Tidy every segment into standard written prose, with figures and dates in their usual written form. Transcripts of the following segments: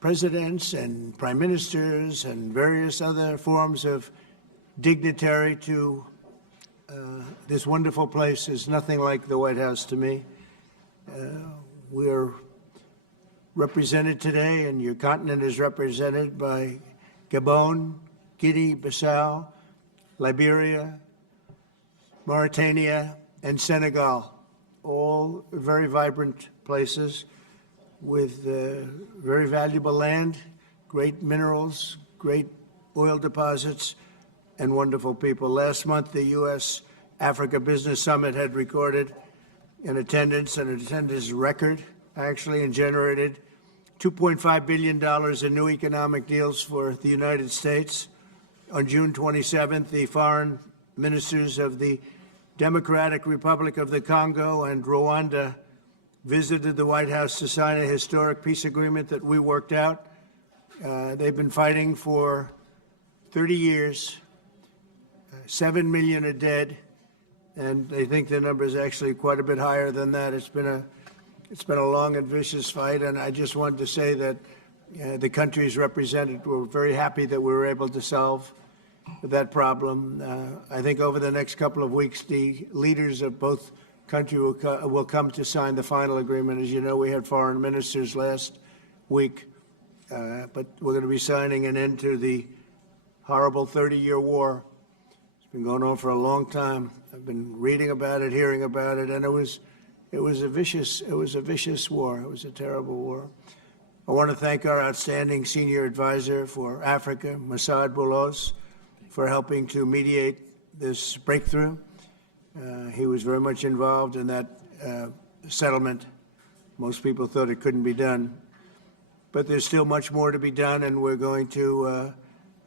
presidents and prime ministers and various other forms of dignitary to this wonderful place is nothing like the White House to me. We're represented today, and your continent is represented by Gabon, Guinea-Bissau, Liberia, Mauritania, and Senegal, all very vibrant places with very valuable land, great minerals, great oil deposits, and wonderful people. Last month, the U.S.-Africa Business Summit had recorded an attendance record, actually, and generated $2.5 billion in new economic deals for the United States. On June 27th, the foreign ministers of the Democratic Republic of the Congo and Rwanda visited the White House to sign a historic peace agreement that we worked out. They've been fighting for 30 years. 7 million are dead, and they think the number is actually quite a bit higher than that. It's been a long and vicious fight, and I just wanted to say that the countries represented were very happy that we were able to solve that problem. I think over the next couple of weeks, the leaders of both countries will come to sign the final agreement. As you know, we had foreign ministers last week, but we're going to be signing an end to the horrible 30-year war. It's been going on for a long time. I've been reading about it, hearing about it, and it was a vicious war. It was a terrible war. I want to thank our outstanding senior advisor for Africa, Masad Boulos, for helping to mediate this breakthrough. He was very much involved in that settlement. Most people thought it couldn't be done, but there's still much more to be done, and we're going to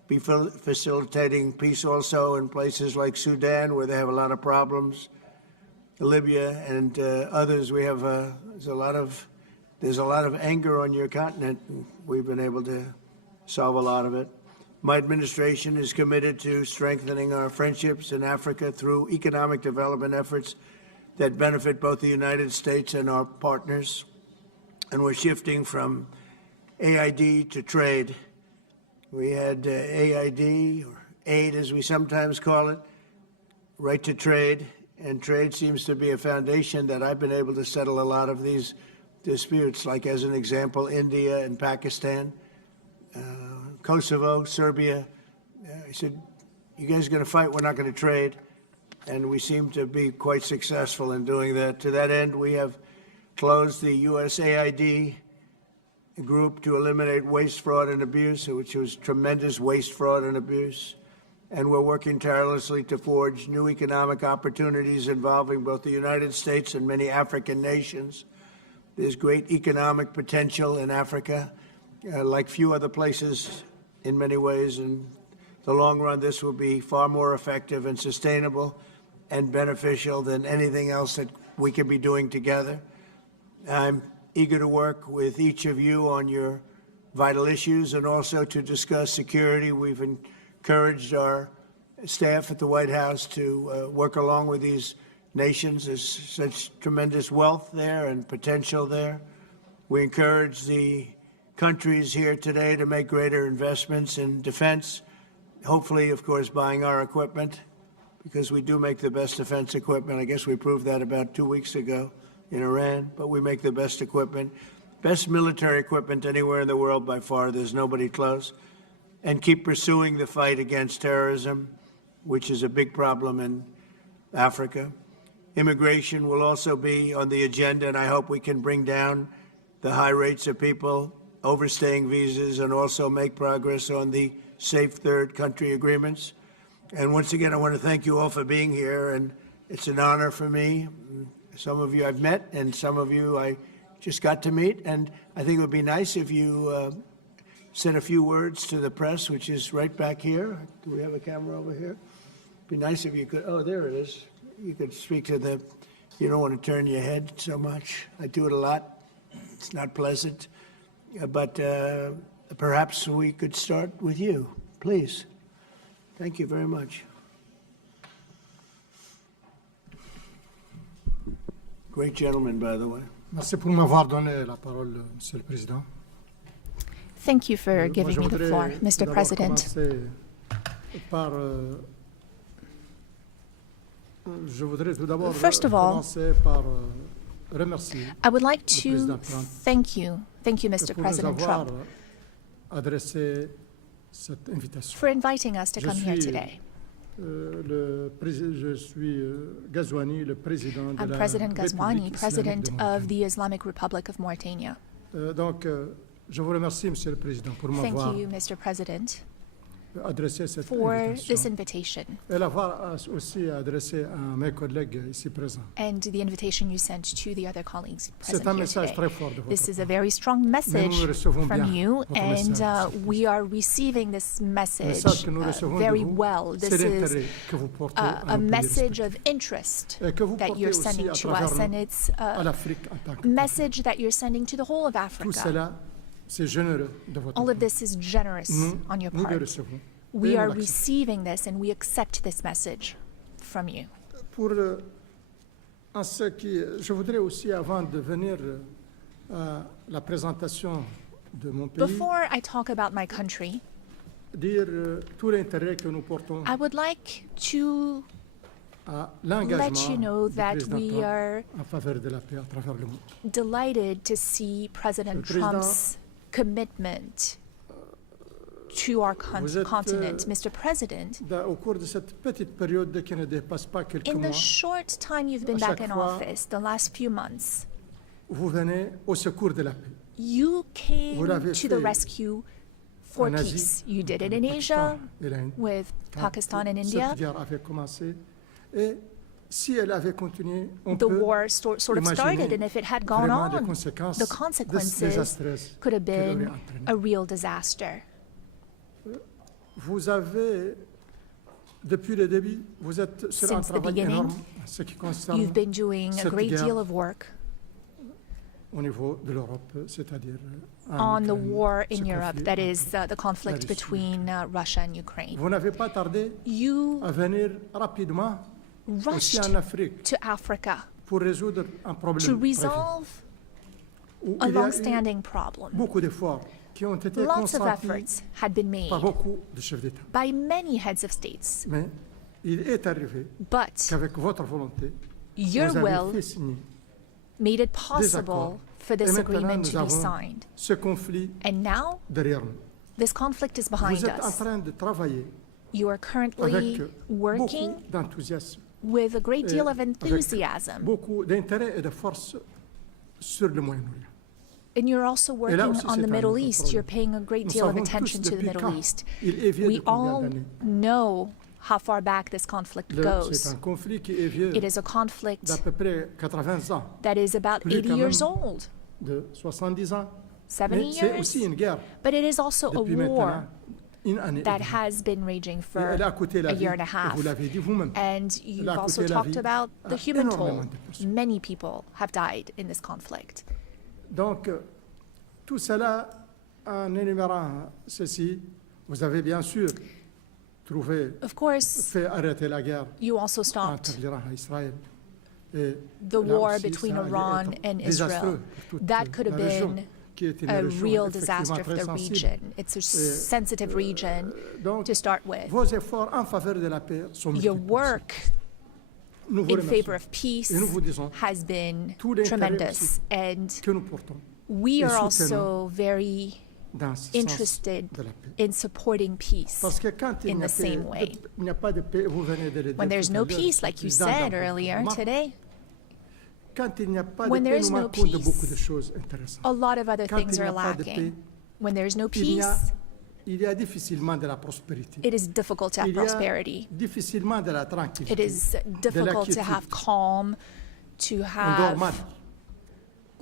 be facilitating peace also in places like Sudan, where they have a lot of problems, Libya, and others. We have there's a lot of anger on your continent, and we've been able to solve a lot of it. My administration is committed to strengthening our friendships in Africa through economic development efforts that benefit both the United States and our partners. And we're shifting from AID to trade. We had AID, or aid as we sometimes call it, right to trade. And trade seems to be a foundation that I've been able to settle a lot of these disputes, like as an example, India and Pakistan. Kosovo, Serbia. I said, you guys are going to fight, we're not going to trade. And we seem to be quite successful in doing that. To that end, we have closed the USAID group to eliminate waste, fraud, and abuse, which was tremendous waste, fraud, and abuse. And we're working tirelessly to forge new economic opportunities involving both the United States and many African nations. There's great economic potential in Africa, like few other places in many ways. In the long run, this will be far more effective and sustainable and beneficial than anything else that we can be doing together. I'm eager to work with each of you on your vital issues and also to discuss security. We've encouraged our staff at the White House to work along with these nations. There's such tremendous wealth there and potential there. We encourage the countries here today to make greater investments in defense, hopefully, of course, buying our equipment, because we do make the best defense equipment. I guess we proved that about 2 weeks ago in Iran, but we make the best equipment, best military equipment anywhere in the world by far. There's nobody close. And keep pursuing the fight against terrorism, which is a big problem in Africa. Immigration will also be on the agenda, and I hope we can bring down the high rates of people overstaying visas and also make progress on the safe third country agreements. And once again, I want to thank you all for being here, and it's an honor for me. Some of you I've met, and some of you I just got to meet, and I think it would be nice if you said a few words to the press, which is right back here. Do we have a camera over here? It'd be nice if you could, oh, there it is. You could speak to the, you don't want to turn your head so much. I do it a lot. It's not pleasant. But perhaps we could start with you, please. Thank you very much. Great gentleman, by the way. Merci pour m'avoir donné la parole, Monsieur le Président. Thank you for Moi, giving je me the voudrais floor, tout Mr. d'abord President. commencer par, je voudrais tout d'abord First of all, commencer par remercier I would like le to président Trump thank you, Mr. pour nous President avoir Trump, adressé cette invitation. for inviting us to Je come here suis, today. Je suis Ghazouani, le président de I'm la President République Ghazouani, islamique President de of Mauritanie. the Islamic Republic of Mauritania. Donc, je vous remercie, Monsieur le Président, pour Thank m'avoir you, Mr. President, adressé cette for this invitation. invitation Et l'avoir aussi adressé à mes collègues ici présents. and the invitation you sent to the other colleagues C'est present un here message today. très fort de votre This is a part. very strong message nous recevons from bien you, votre and message, we are receiving this message message que nous recevons de very vous, well. c'est This is l'intérêt que vous portez à a nos pays message respectifs. of interest Et que vous that portez you're aussi sending à to travers us, nous, and it's à a l'Afrique en tant que message that you're sending to the whole of Tout Africa. cela, c'est généreux de votre All of part. this is generous on your Nous le part. recevons. We Et nous are l'acceptons. receiving this, and we accept this message from you. Pour en ce qui, je voudrais aussi, avant de venir à la présentation de mon pays, Before I talk about my country, dire tout l'intérêt que nous portons I would like to à let l'engagement you know du that président we Trump are en faveur de la paix à travers le monde. delighted to see President Le président- Trump's commitment to our Vous êtes, continent. Mr. President, Au cours de cette petite période qui ne dépasse pas quelques in mois, the short time you've been à back chaque in fois- office, the last few months, vous venez au secours de la paix. you came l'avez to the fait rescue for en Asie, peace. You did it le in Asia Pakistan et l'Inde. with Quand Pakistan and cette India. guerre avait commencé, et si elle avait continué, on The peut war sort of imaginer started, and if it had gone vraiment les on, conséquences the consequences désastreuses could have qu'elle aurait been entraînées. a real disaster. Vous avez, depuis le début, vous êtes sur un Since the travail beginning, énorme en ce qui concerne You've been doing a cette great guerre deal of work au niveau de l'Europe, c'est-à-dire on the Ukraine, war ce in Europe, conflit that entre is the conflict Russie et between Russia and Ukraine. Vous n'avez pas tardé You à venir rapidement aussi rushed en Afrique to Africa pour résoudre un problème to précis, resolve où a il y a eu long-standing problem. beaucoup d'efforts qui ont été Lots of consentis efforts had been made par beaucoup de chefs d'État. by many heads of states, Mais il est arrivé but qu'avec votre volonté, your vous avez will fait signer made it des possible accords. for Et this maintenant, agreement nous to be avons signed. ce conflit And now derrière nous. this conflict is Vous behind êtes en us. train de travailler You are avec currently working beaucoup d'enthousiasme, with a great deal of avec enthusiasm, beaucoup d'intérêt et de force sur le Moyen-Orient. and you're also Et là working aussi, on c'est the un Middle autre East. problème. You're paying a great Nous deal of savons attention tous to the depuis Middle quand East. il est vieux We de combien all d'années. know how far back this conflict C'est goes. un conflit qui est vieux It is a conflict d'à peu près 80 ans, that is about Plus 80 quand years même. old, de 70 ans. 70 Mais c'est years, aussi une guerre but it is also a depuis war maintenant une année. et that demie. has been raging Et for elle a coûté la a vie, year and a et half. vous l'avez dit vous-même. And you've a also coûté la talked vie about the à human énormément toll. de personnes. Many people have died in this conflict. Donc, tout cela, en énumérant ceci, vous avez bien sûr trouvé, Of course, fait arrêter la guerre you also entre stopped l'Iran et Israël. Et the là war aussi, between ça allait Iran être and désastreux Israel. pour toute That could have la région, been qui est une a région real effectivement disaster for très the sensible. region. It's a sensitive region Donc, to start with. vos efforts en faveur de la paix sont Your multiples. work Nous vous in favor remercions of peace et nous vous disons has been tout l'intérêt tremendous. aussi And que nous portons we et are soutenons also very dans ce sens interested de la paix. in supporting peace. Parce que quand il in n'y a, the same way. il n'y a pas de paix, vous venez de le dire When there's tout à no l'heure, peace, like you président said dans votre earlier remarque, today, quand il n'y a pas de when paix, there's nous no manquons de peace, beaucoup de choses intéressantes. a lot of other Quand things il n'y are a pas de lacking. paix, When there's no il y a, peace, il y a difficilement de la prospérité. it is difficult to have Il y a prosperity. difficilement de la It tranquillité. is difficult to have calm, to On dort have mal.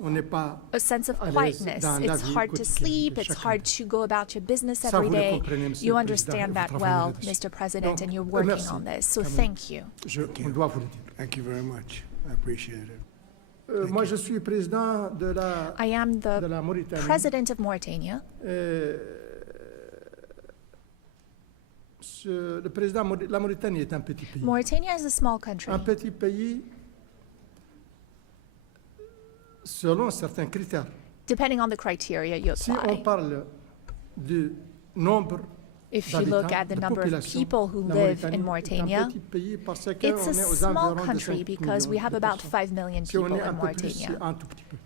On n'est pas a sense of à l'aise quietness. dans la It's vie hard to quotidienne sleep. de It's chacun. hard to go about your business Ça, every vous le day. comprenez, Monsieur You le Président, et understand vous that travaillez well, là-dessus. Mr. President, Donc, and you're working merci, on this. So quand même. thank you. On doit vous le dire. Thank you very much. I appreciate it. Moi, je suis président de la, I am de the la Mauritanie. president of Mauritania. Le président, la Mauritanie est un petit pays. Mauritania is a small country. Un petit pays selon certains critères. depending on the criteria you Si on apply. parle du nombre If you look d'habitants, at the de number of population, people who la live in Mauritanie est Mauritania, un petit pays parce it's qu'on a est aux small environs de country 5 because we millions have de about personnes. 5 million Si on people est in un peu plus, Mauritania. c'est un tout petit peu.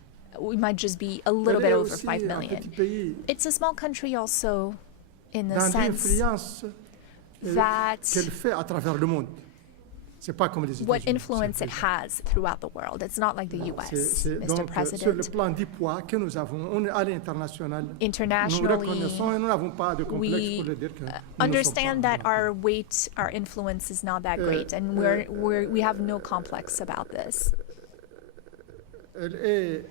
We might just be a little Elle bit est over aussi 5 un million. petit pays It's a small country also in the dans sense l'influence that qu'elle fait à travers le monde. C'est pas comme les what États-Unis. influence it has throughout the world. It's not like the US, Mr. Donc, sur le President. plan du poids que nous avons, on est à l'international. Nous Internationally, reconnaissons et nous n'avons pas de complexe we pour le dire que nous ne sommes understand pas that our weight, our influence is not that great, and we have no complex about this. Elle est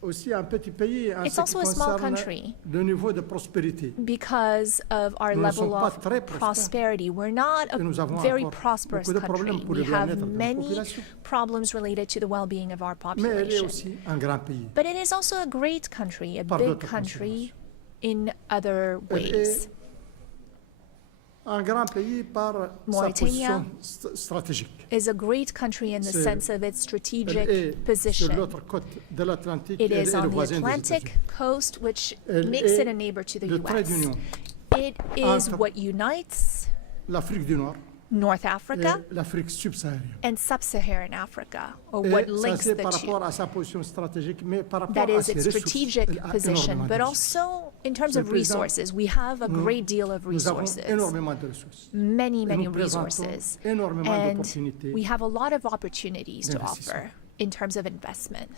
aussi un petit pays en It's ce qui also a small concerne country. le niveau de prospérité. Because of our Nous ne level sommes pas of très prospères. prosperity, we're not a Et nous avons very encore prosperous beaucoup de problèmes country. pour le We have bien-être de la many population. problems related to the well-being of our Mais elle est population. aussi un grand pays. But it is also a great country, a Par big d'autres country in other Elle ways. est un grand pays par sa Mauritania position stratégique. Is a great country in the C'est- sense of its Elle strategic est sur position. l'autre côte de l'Atlantique. It Elle is est le on the voisin des Atlantic États-Unis. coast, which Elle makes est it a neighbor to the le trait US. d'union It is entre what unites l'Afrique du Nord North et Africa l'Afrique subsaharienne. and sub-Saharan Africa, or Et what ça, links c'est the par two. rapport à sa position stratégique, mais par rapport That à is ses its ressources. strategic Elle a position, énormément de but ressources. also in terms Monsieur of le Président, resources. We have a great deal of Nous avons resources, énormément de ressources. many, Et many nous présentons resources, énormément and d'opportunités we have a lot of opportunities to d'investissement. offer in terms of investment.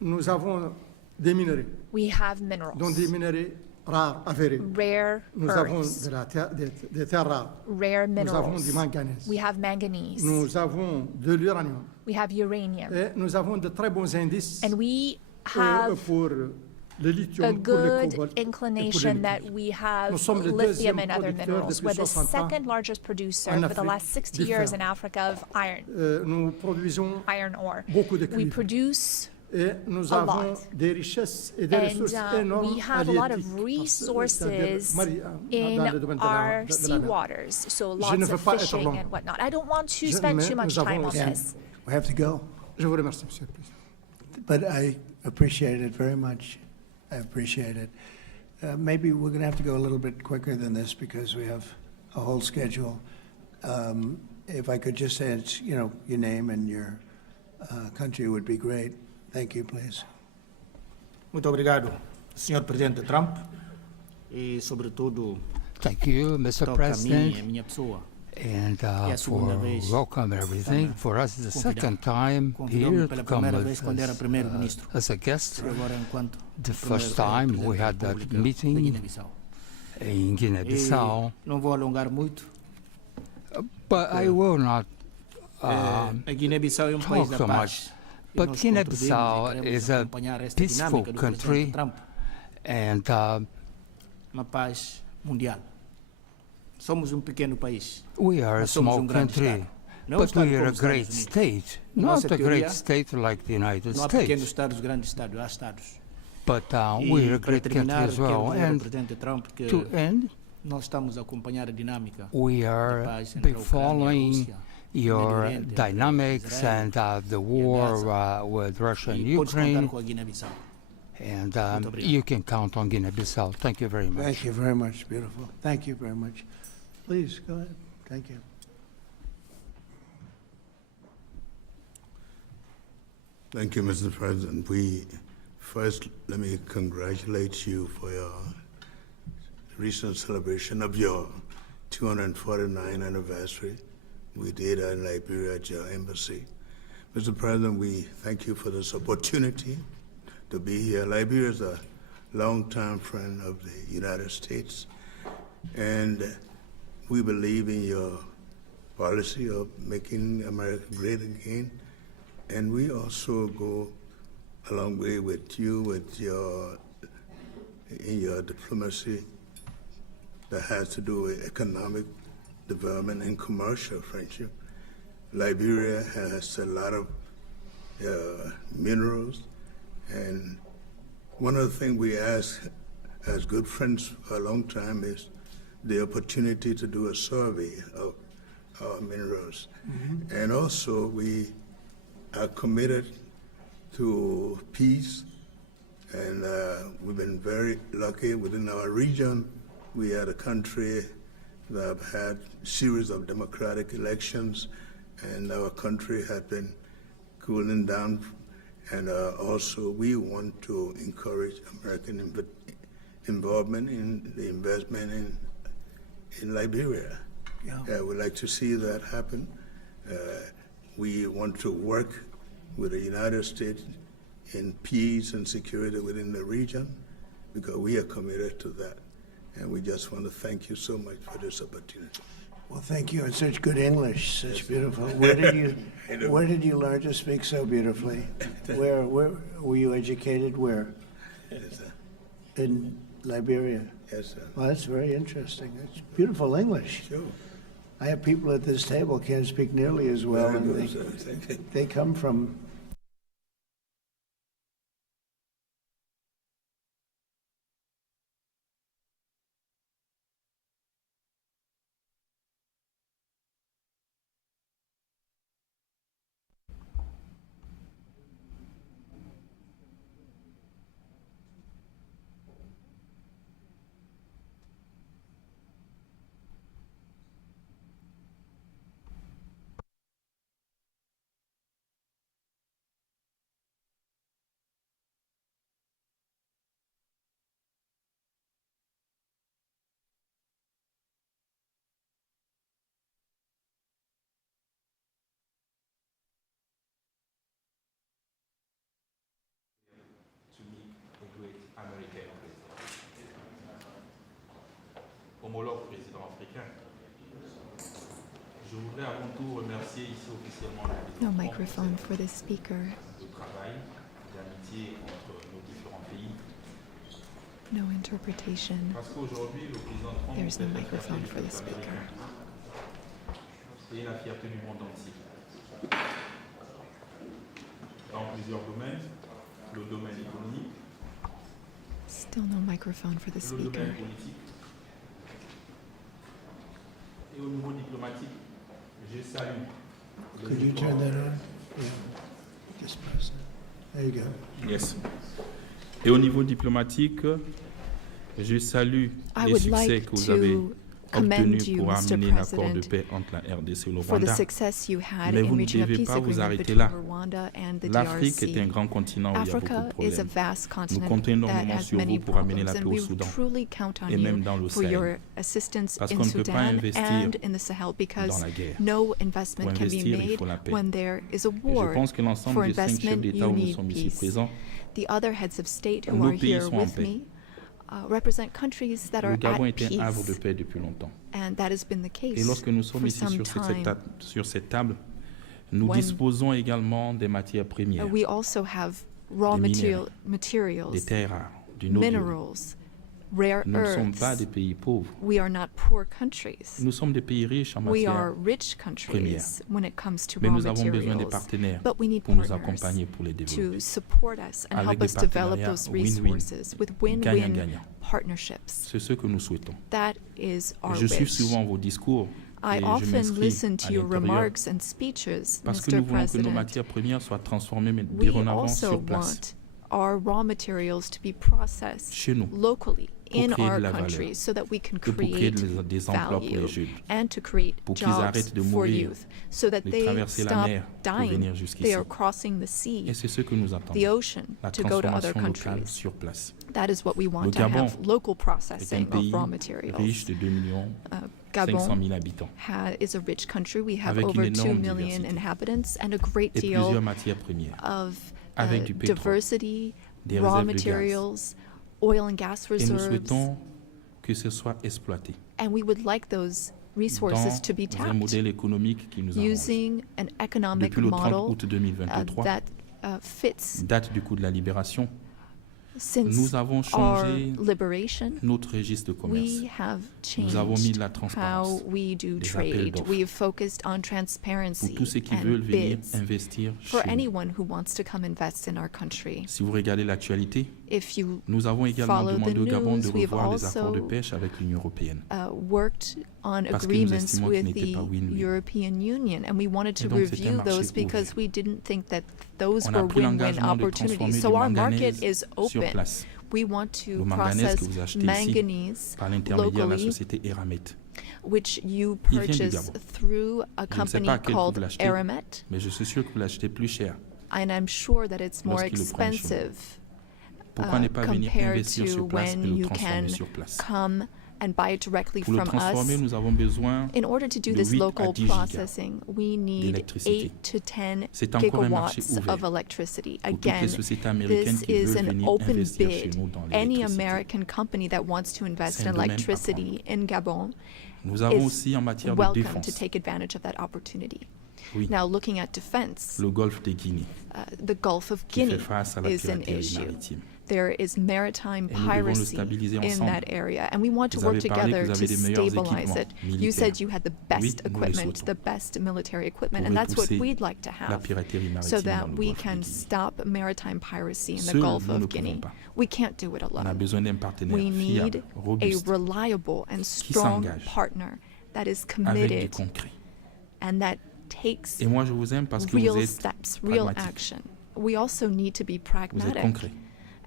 Nous avons des minerais, We have dont des minerals, minerais rares, avérés. rare Nous avons earths, de la terre, des terres rares. rare Nous avons du minerals. manganèse. We have manganese, Nous avons de l'uranium. we have uranium, Et nous avons de très bons indices and we have pour le a lithium, pour le good cobalt et pour le inclination nickel. that we have Nous sommes le lithium deuxième and other producteur minerals. depuis We're the 60 ans second largest producer en for the Afrique last 60 du years fer. in Africa of iron, Nous produisons iron ore. beaucoup de We cuivre. produce, Et nous a avons lot. des richesses et des and ressources énormes we have a lot of halieutiques, c'est-à-dire resources dans in le domaine our de la sea mer. waters, so Je ne lots veux of pas être fishing long. and whatnot. I don't want to Je- spend mais too much nous avons time on aussi- this. We have to go, Je vous remercie, Monsieur le Président. but I appreciate it very much. I appreciate it. Maybe we're going to have to go a little bit quicker than this because we have a whole schedule. If I could just say, it's, your name and your country would be great. Thank you, please. Muito obrigado, Sr. Presidente Trump, e sobretudo Thank you, Mr. toca a mim e a President, minha pessoa and É a segunda for vez welcome everything. também For us, it's the convidado. second time Convidou-me here pela to come primeira vez quando era as, primeiro-ministro. as a guest. E agora enquanto The primeiro first time presidente we da had that República da meeting Guiné-Bissau. in E Guinea-Bissau, não vou alongar muito. but I will not A Guiné-Bissau é um país talk da so paz. much. E But nós Guinea-Bissau contribuímos e queremos is a acompanhar esta peaceful dinâmica do country. Presidente Trump, and uma paz mundial. Somos um pequeno país. we are a Nós somos small grande country, Estado. Não but Estado we are como a os great Estados Unidos. state, Nossa not a great teoria, state like the United Não há pequenos States, estados, grandes estados, há estados. but E we are a para great country terminar, as quero well. dizer ao And Presidente Trump que to end, nós estamos a acompanhar a dinâmica we da are paz entre a Ucrânia e a following Rússia, your Médio Oriente, entre dynamics Israel and the war Gaza. with Russia and E podes contar Ukraine, com a Guiné-Bissau. and Muito obrigado. you can count on Guinea-Bissau. Thank you very much. Thank you very much. Beautiful. Thank you very much. Please, go ahead. Thank you. Thank you, Mr. President. First, let me congratulate you for your recent celebration of your 249th anniversary. We did in Liberia at your embassy. Mr. President, we thank you for this opportunity to be here. Liberia is a longtime friend of the United States, and we believe in your policy of making America great again. And we also go a long way with you in your diplomacy that has to do with economic development and commercial friendship. Liberia has a lot of minerals, and one of the things we ask as good friends for a long time is the opportunity to do a survey of our minerals. And also we are committed to peace. And we've been very lucky within our region. We had a country that have had series of democratic elections, and our country had been cooling down. And also, we want to encourage American involvement in the investment in Liberia. Yeah. We'd like to see that happen. We want to work with the United States in peace and security within the region, because we are committed to that. And we just want to thank you so much for this opportunity. Well, thank you in such good English, such beautiful. Where did you learn to speak so beautifully? Where were you educated? Where? Yes, sir. In Liberia. Yes, sir. Well, that's very interesting. That's beautiful English. Sure. I have people at this table can't speak nearly as well, Very and good, sir. Thank you. they come from to meet a great American president. Homologue président africain. Je voudrais avant tout remercier ici officiellement le président No Trump microphone for the speaker. de travail, d'amitié entre nos différents pays. No interpretation. Parce qu'aujourd'hui, le président Trump There's no est la fierté microphone du for the peuple speaker. américain et la fierté du monde entier. Dans plusieurs domaines, le domaine économique, Still no microphone for the le speaker. domaine politique et au niveau diplomatique, je salue les Could you efforts- turn that on? Yeah. Just press it. There you go. Yes. Et au niveau diplomatique, je salue I les would succès like que vous avez to commend obtenus you, pour Mr. amener l'accord de President, paix entre la RDC et le for the Rwanda. success you had Mais in vous ne reaching a devez peace pas vous agreement arrêter between là. Rwanda and the L'Afrique est un DRC. grand continent où il y a beaucoup Africa de is a problèmes. vast continent comptons that énormément has sur many vous pour amener la problems, paix and au we Soudan truly count on et même you dans le for Sahel. your assistance Parce in qu'on ne peut pas Sudan investir and in the Sahel, because dans la guerre. no investment Pour can be investir, il made faut la paix. when there is a Et je war. pense que l'ensemble For des 5 chefs investment, d'État you où nous need sommes ici peace. présents, The other heads of state who Nos are pays here sont en with paix. me represent countries that are le Gabon at était un havre de peace, paix depuis longtemps. and that has been the Et case lorsque nous sommes for ici some sur time. sur cette table, nous When- disposons également des matières premières, We also have raw Des materials, des terres rares, du noble. minerals, rare Nous ne sommes pas earths. des pays pauvres. We are not poor countries. Nous sommes des pays riches en We matière, are rich countries when it comes to mais raw nous avons besoin des materials. partenaires But we need pour nous partners accompagner pour les développer. to support us and Avec help des us develop partenariats those win-win, resources with win-win gagnant-gagnant. partnerships. C'est ce que nous souhaitons. That is our Je suis wish. souvent vos discours I et je often m'inscris listen à to your l'intérieur remarks and speeches, parce que Mr. nous voulons que nos President. matières premières soient transformées mais We dorénavant also sur place, want our raw materials to be processed chez nous, locally pour in créer de our la valeur, country so that we can et pour créer create des emplois pour value les jeunes, and to create pour qu'ils jobs arrêtent de for mourir, youth so that de they traverser la stop mer pour dying. venir jusqu'ici. They are crossing the sea, Et c'est ce que nous attendons, the ocean, la to go to other transformation locale countries. sur place. That is what we want Le to Gabon have, local est un processing of pays raw riche materials. de 2 millions Gabon 500 000 habitants is a rich country. We have Avec une over 2 énorme million diversité. inhabitants and a great et plusieurs deal matières premières, of avec du pétrole, diversity, des raw réserves de gaz. materials, oil and gas et nous reserves, souhaitons que ce soit exploité and we would like those resources to be dans un tapped modèle économique qui nous arrange. using an economic Depuis le 30 model août 2023, that fits date du coup de la libération, since nous avons our changé liberation. notre registre de commerce. We have Nous avons mis changed de la how transparence, we do des appels trade. d'offres. We have focused on Pour transparency tous ceux qui veulent and venir bids investir for chez nous. anyone who wants to come invest in our country. Si vous regardez l'actualité, If you Nous avons également follow the demandé au Gabon de news, we've revoir les accords de also pêche avec l'Union européenne. worked on Parce que nous agreements estimons qu'ils with n'étaient the pas win-win. European Union, and we wanted to Et donc, c'est un review marché those because ouvert. we didn't think that those On a were pris win-win l'engagement de opportunities. transformer So du our market manganèse is sur open. place. We want to Le manganèse process que vous achetez ici manganese par l'intermédiaire de la locally, société Eramet. which you Il vient du purchase Gabon. through a Je ne sais company pas à quel prix called vous l'achetez, Aramet, mais je suis sûr que vous l'achetez plus cher. and I'm sure that it's more Lorsqu'ils le prennent chez nous. expensive Pourquoi ne pas venir compared investir to sur place et when le you transformer can sur place? come and buy it directly Pour le from transformer, us. nous avons besoin In order to do de this 8 à local 10 gigas processing, we need d'électricité. 8 to 10 C'est encore un marché gigawatts ouvert of electricity. pour toutes les Again, sociétés américaines this qui is veulent an venir open investir chez bid. nous dans Any l'électricité. American company that wants to invest C'est in un domaine à electricity in Gabon Nous avons is aussi en matière de welcome to défense, take advantage of that opportunity. oui, Now, looking at defense, le golfe de Guinée the Gulf of qui fait Guinea face à la is an piraterie issue. maritime. There is maritime Et nous devons le piracy stabiliser in ensemble. that area, and we want to Vous work avez parlé que together vous to avez des meilleurs stabilize équipements it. You militaires. said you had the best Oui, nous les equipment, souhaitons. the best military equipment, Pour and that's what repousser we'd like to la have, piraterie maritime so dans that le we golfe de can Guinée. stop maritime piracy in the Seuls, Gulf nous ne of pouvons Guinea. pas. We can't do it On a alone. besoin d'un partenaire We fiable, need a robuste, reliable and strong s'engage partner that is avec du committed concret. and that takes Et moi, je vous aime parce que real vous êtes steps, real pragmatique. action. We also need to be Vous êtes pragmatic, concret.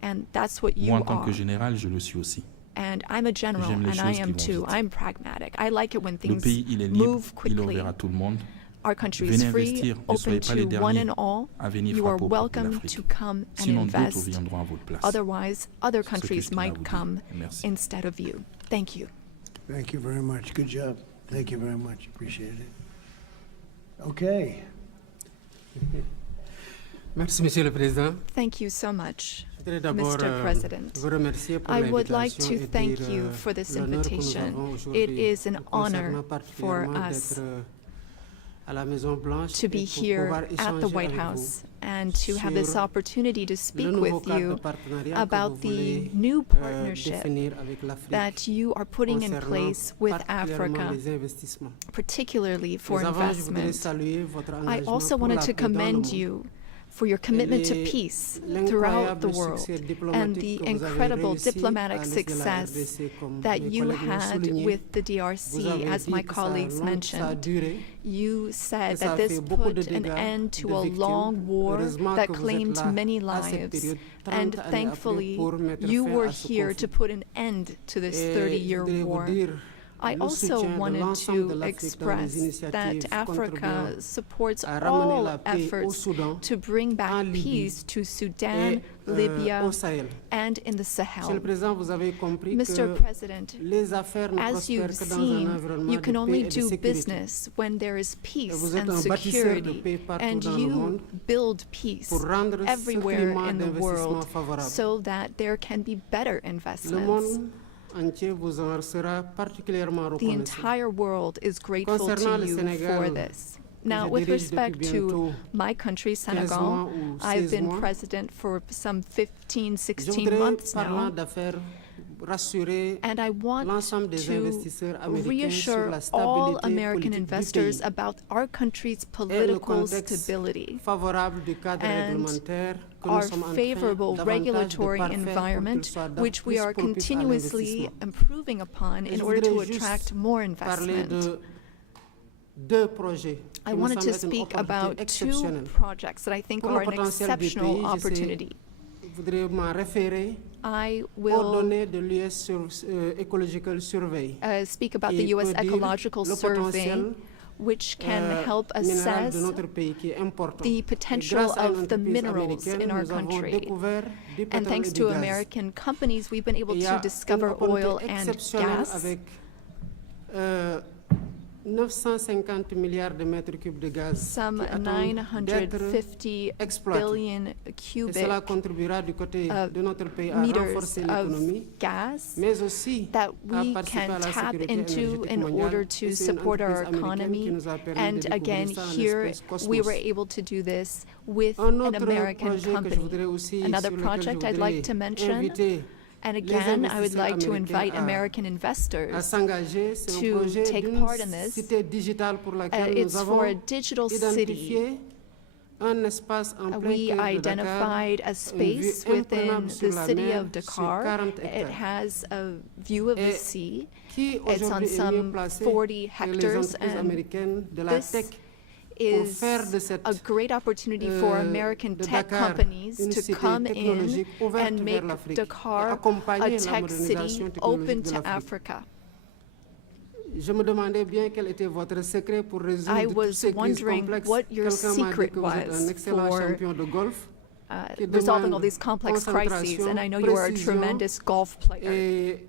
and that's what you Moi, en tant are. que général, je le suis aussi. And I'm a general, J'aime les and I choses am qui vont too. vite. I'm pragmatic. I like it when Le things pays, il est libre, move il est quickly. ouvert à tout le monde. Our country is Venez free, investir, ne open soyez pas les to one derniers and all. à venir You are frapper aux portes de welcome l'Afrique. to come and Sinon, d'autres invest. viendront à votre place. Otherwise, other C'est ce que countries je tenais à might vous dire. come Merci. instead of you. Thank you. Thank you very much. Good job. Thank you very much. Appreciate it. Okay. Merci, Monsieur le Président. Thank you so much. Je voudrais d'abord Mr. President, vous remercier pour I would like l'invitation to et thank dire, you for this l'honneur que nous invitation. avons It aujourd'hui is an nous honor concernant for particulièrement us d'être, à la Maison Blanche to be et pour here pouvoir at the échanger White avec House and to have this sur opportunity to le speak nouveau with cadre you de partenariat about que vous voulez, the new partnership définir avec l'Afrique that you are putting in concernant place with particulièrement Africa, les investissements. particularly for Mais avant, je voudrais investment. saluer votre I engagement also pour la wanted to paix dans le commend monde. you for your commitment to les- peace throughout l'incroyable the world succès and diplomatique the que vous avez incredible réussi à diplomatic laisser la success RDC, comme that mes you collègues l'ont had souligné. with the Vous DRC, avez as dit my que ça a colleagues ça a mentioned. duré, You said que ça that a this fait beaucoup de put an dégâts, end de to a victimes. long war Heureusement that que vous êtes claimed là many à cette lives. période, 30 And années après, thankfully, pour mettre you fin were à ce here to conflit. put an end to this Et 30-year je voudrais war. vous dire I le also soutien de wanted l'ensemble de to l'Afrique dans les express initiatives that Africa contribuant supports à ramener all la paix au efforts Soudan, to bring en back Libye peace to Sudan, et Libya, au Sahel. and in the Monsieur le Sahel. Président, vous avez compris Mr. que President, les affaires ne as prospèrent you've que dans un seen, environnement you can de only paix et de do sécurité. business when there is peace Vous êtes and un bâtisseur de security, paix partout and dans le monde you build peace pour rendre ce everywhere climat in the d'investissement world favorable. so that there can be better Le investments. monde entier vous en sera particulièrement The reconnaissant. entire world is grateful Concernant to le you Sénégal, for this. Now, je with dirige respect depuis to bientôt my country, 15 mois Senegal, ou I've 16 been mois. president for some 15, Je 16 voudrais, months parlant now, d'affaires, rassurer and I want l'ensemble des to investisseurs américains sur reassure la all stabilité American politique du investors pays about our country's et le political contexte stability, favorable du cadre and réglementaire que nous our sommes en train favorable davantage de regulatory parfaire pour qu'il environment, soit which we plus are propice à continuously l'investissement. improving upon Et in je order to voudrais juste attract more parler investment. de deux projets I qui me wanted to semblent être une speak opportunité about two exceptionnelle. projects that I think Pour le are an potentiel du exceptional pays, opportunity. je voudrais m'en référer I aux will données de l'US Ecological Survey, speak about qui the U.S. peut dire Ecological le Survey, potentiel which can help minéral assess de notre pays qui est important. the Et potential grâce à une of the entreprise minerals américaine, in our nous avons country. découvert du And pétrole thanks et to du gaz. American companies, we've been able Il y to a discover une opportunité oil and exceptionnelle gas. avec 950 milliards de mètres cubes de gaz Some qui attendent d'être 950 exploités. billion Et cubic cela contribuera du côté de notre pays à meters renforcer of l'économie, gas mais aussi that à we participer can à la tap sécurité into énergétique in mondiale. order Et to c'est une support our entreprise américaine qui economy. nous a permis And de découvrir again, ça en here espèce we were Cosmos. able to do this with Un an autre American projet que je company. voudrais aussi, Another sur lequel project je I'd like to voudrais mention, inviter and les again, I would investisseurs like to américains invite à American à investors s'engager. C'est un to projet take d'une part in this. cité digitale pour laquelle nous It's for avons a digital city identifié un espace en plein We cœur de Dakar, identified a une space vue within imprenable sur the la city mer of sur Dakar. 40 It hectares. has a view of the Et sea. Qui It's on aujourd'hui est mieux some placé 40 que les hectares, entreprises and américaines de la this tech pour is faire de cette a great opportunity for American de tech Dakar companies une to cité come in technologique ouverte and vers make l'Afrique et Dakar accompagner a la tech modernisation city technologique open de to l'Afrique. Africa. Je me demandais bien quel était votre secret pour I résoudre toutes was ces crises wondering complexes. what your Quelqu'un m'a dit secret que vous êtes un was excellent for champion de golf qui resolving all demande these complex crises, and I know you are a concentration, tremendous golf player. et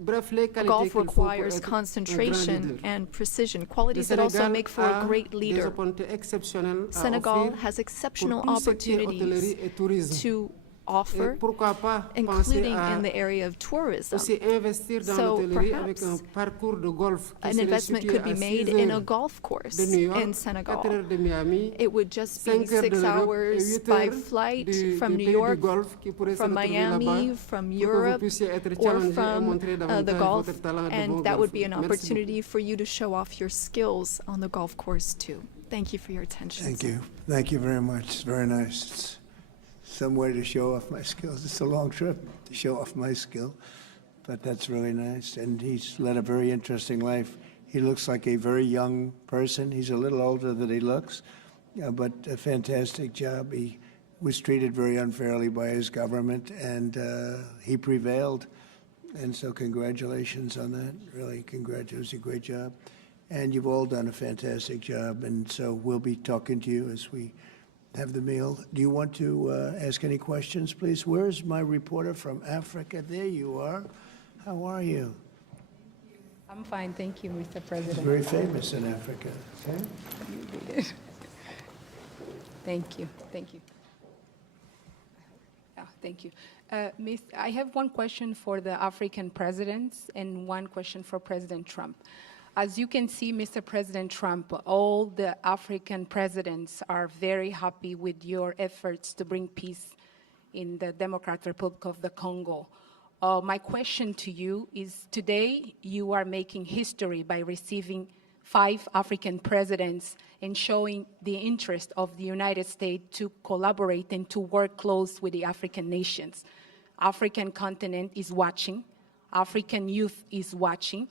bref, les qualités Golf qu'il faut pour requires être un grand concentration leader. and precision, Le qualities that also Sénégal make for a a great des leader. opportunités exceptionnelles à Senegal offrir has exceptional pour tout ce qui est opportunities hôtellerie et tourisme. to Et offer, pourquoi pas penser including à in the area of tourism. aussi investir dans So l'hôtellerie avec un perhaps parcours de golf qui An serait investment situé could be à 6 made in a heures golf course de New York, in 4 Senegal. heures de Miami, It would just be 5 heures de 6 l'Europe et hours 8 by heures flight from des New pays York, du Golfe qui pourraient se from retrouver là-bas Miami, from pour que vous Europe, puissiez être or challengé et from montrer the davantage Gulf, votre talent de bon and that would be an golfeur. Merci opportunity for you to show off your skills on the golf course too. Thank you for your attention. Thank sir. you. Thank you very much. It's very nice. It's some way to show off my skills. It's a long trip to show off my skill, but that's really nice. And he's led a very interesting life. He looks like a very young person. He's a little older than he looks, but a fantastic job. He was treated very unfairly by his government, and he prevailed. And so congratulations on that. Really, congratulations. It was a great job. And you've all done a fantastic job. And so we'll be talking to you as we have the meal. Do you want to ask any questions, please? Where's my reporter from Africa? There you are. How are you? I'm fine, thank you, Mr. President. Very famous in Africa. Okay? Thank you, thank you. Thank you. Miss, I have one question for the African presidents and one question for President Trump. As you can see, Mr. President Trump, all the African presidents are very happy with your efforts to bring peace in the Democratic Republic of the Congo. My question to you is, today you are making history by receiving 5 African presidents and showing the interest of the United States to collaborate and to work close with the African nations. African continent is watching, African youth is watching,